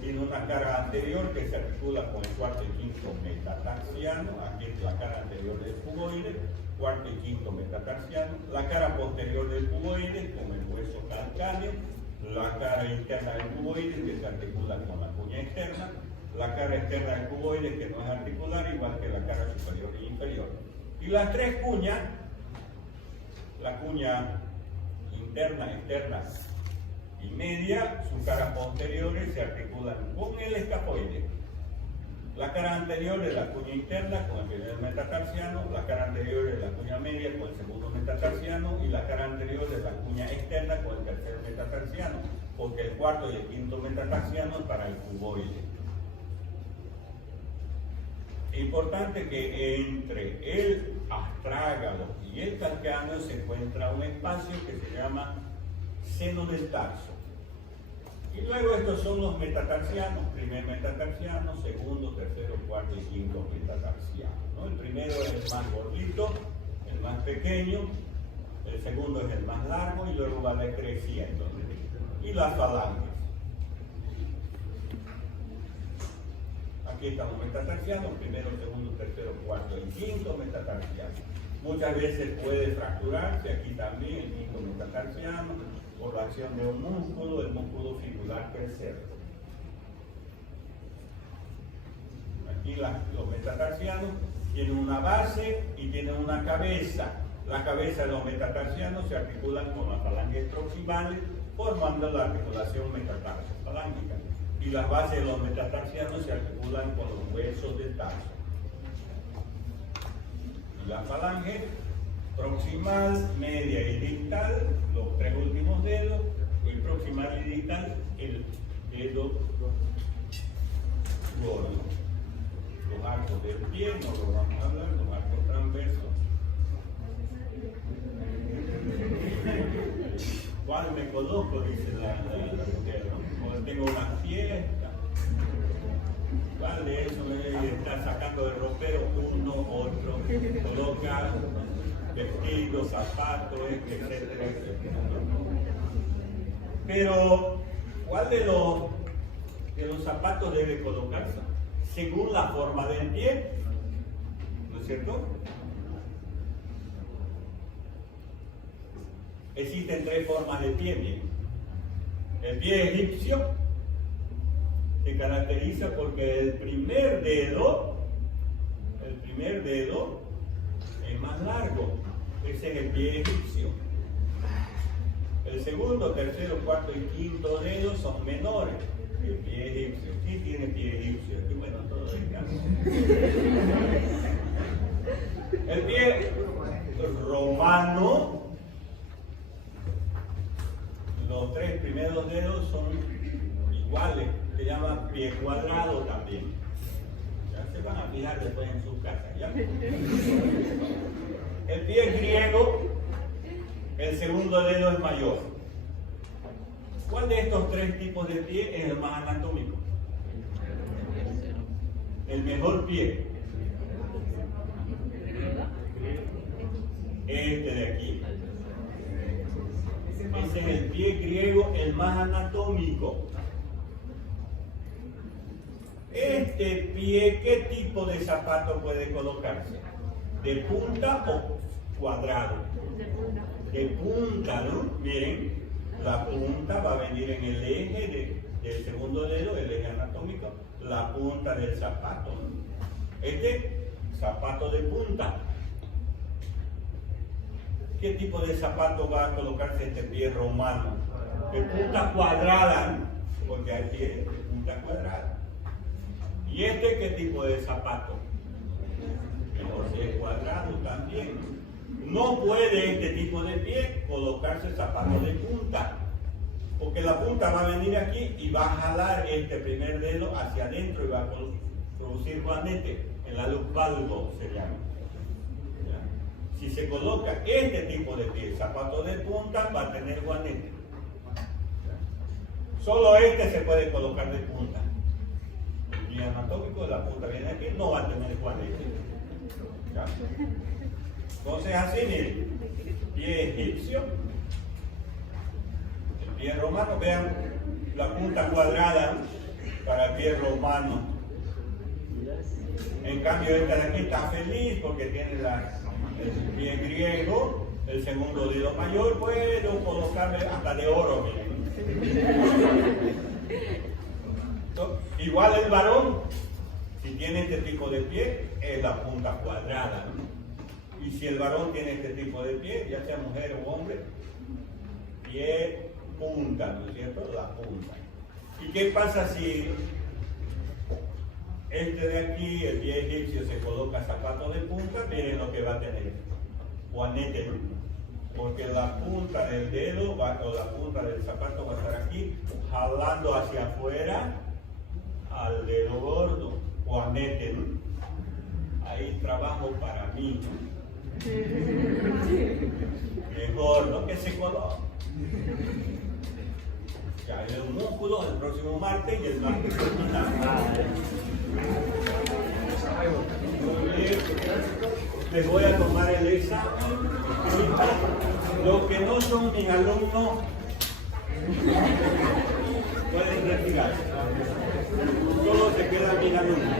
tiene una cara anterior que se articula con el cuarto y quinto metatarsiano. Aquí es la cara anterior del cuboide, cuarto y quinto metatarsiano. La cara posterior del cuboide con el hueso calcáneo. La cara interna del cuboide que se articula con la cuña externa, la cara externa del cuboide que no es articular, igual que la cara superior e inferior. Y las 3 cuñas, la cuña interna, externa y media, sus caras posteriores se articulan con el escafoide. La cara anterior de la cuña interna con el primer metatarsiano, la cara anterior de la cuña media con el segundo metatarsiano y la cara anterior de la cuña externa con el tercer metatarsiano, porque el cuarto y el quinto metatarsiano es para el cuboide. Importante que entre el astrágalo y el calcáneo se encuentra un espacio que se llama seno del tarso. Y luego estos son los metatarsianos: primer metatarsiano, segundo, tercero, cuarto y quinto metatarsiano, ¿no? El primero es el más gordito, el más pequeño, el segundo es el más largo y luego va decreciendo. Y las falanges. Aquí están los metatarsianos: primero, segundo, tercero, cuarto y quinto metatarsiano. Muchas veces puede fracturarse aquí también el quinto metatarsiano por la acción de un músculo, el músculo fibular tercero. Aquí los metatarsianos tienen una base y tienen una cabeza. La cabeza de los metatarsianos se articulan con las falanges proximales, formando la articulación metatarso-falángica. Y las bases de los metatarsianos se articulan con los huesos del tarso. Y la falange proximal, media y distal, los 3 últimos dedos, el proximal y distal, el dedo gordo. Los arcos del pie, no lo vamos a hablar, los arcos transversos. ¿Cuál me coloco? Dice la mujer, ¿no? Como tengo una fiesta. ¿Cuál de eso me está sacando del ropero? Uno, otro. Coloca vestidos, zapatos, etcétera, etcétera. Pero, ¿cuál de los zapatos debe colocarse? Según la forma del pie, ¿no es cierto? Existen tres formas de pie, bien. El pie egipcio se caracteriza porque el primer dedo es más largo. Ese es el pie egipcio. El segundo, tercero, cuarto y quinto dedos son menores. El pie egipcio. ¿Quién tiene pie egipcio? Y bueno, todo el caso. El pie romano, los tres primeros dedos son iguales. Se llama pie cuadrado también. Ya se van a fijar después en sus casas, ¿ya? El pie griego, el segundo dedo es mayor. ¿Cuál de estos tres tipos de pie es el más anatómico? El mejor pie. Este de aquí. Ese es el pie griego, el más anatómico. Este pie, ¿qué tipo de zapato puede colocarse? ¿De punta o cuadrado? De punta, ¿no? Miren, la punta va a venir en el eje del segundo dedo, el eje anatómico, la punta del zapato, ¿no? Este zapato de punta. ¿Qué tipo de zapato va a colocarse este pie romano? De punta cuadrada, ¿no? Porque hay pie de punta cuadrada. ¿Y este qué tipo de zapato? Mejor si es cuadrado también. No puede este tipo de pie colocarse zapato de punta, porque la punta va a venir aquí y va a jalar este primer dedo hacia adentro y va a producir juanete, en la luz valgo se llama. ¿Ya? Si se coloca este tipo de pie, zapato de punta, va a tener juanete. ¿Ya? Solo este se puede colocar de punta. El pie anatómico de la punta viene aquí, no va a tener juanete. ¿Ya? Entonces así, miren, pie egipcio, el pie romano, vean la punta cuadrada para el pie romano. En cambio esta de aquí está feliz porque tiene el pie griego, el segundo dedo mayor, puedo colocarle hasta de oro, miren. Entonces, igual el varón, si tiene este tipo de pie, es la punta cuadrada, ¿no? Y si el varón tiene este tipo de pie, ya sea mujer o hombre, pie punta, ¿no es cierto? La punta. ¿Y qué pasa si este de aquí, el pie egipcio, se coloca zapato de punta? Miren lo que va a tener. Juanete, ¿no? Porque la punta del dedo o la punta del zapato va a estar aquí, jalando hacia afuera al dedo gordo. Juanete, ¿no? Ahí trabajo para mí, ¿no? Mejor, ¿no? Que se coloque. Ya hay un músculo el próximo martes y el martes muy bien. Les voy a tomar el examen. Los que no son mis alumnos pueden retirarse. Solo se quedan mis alumnos.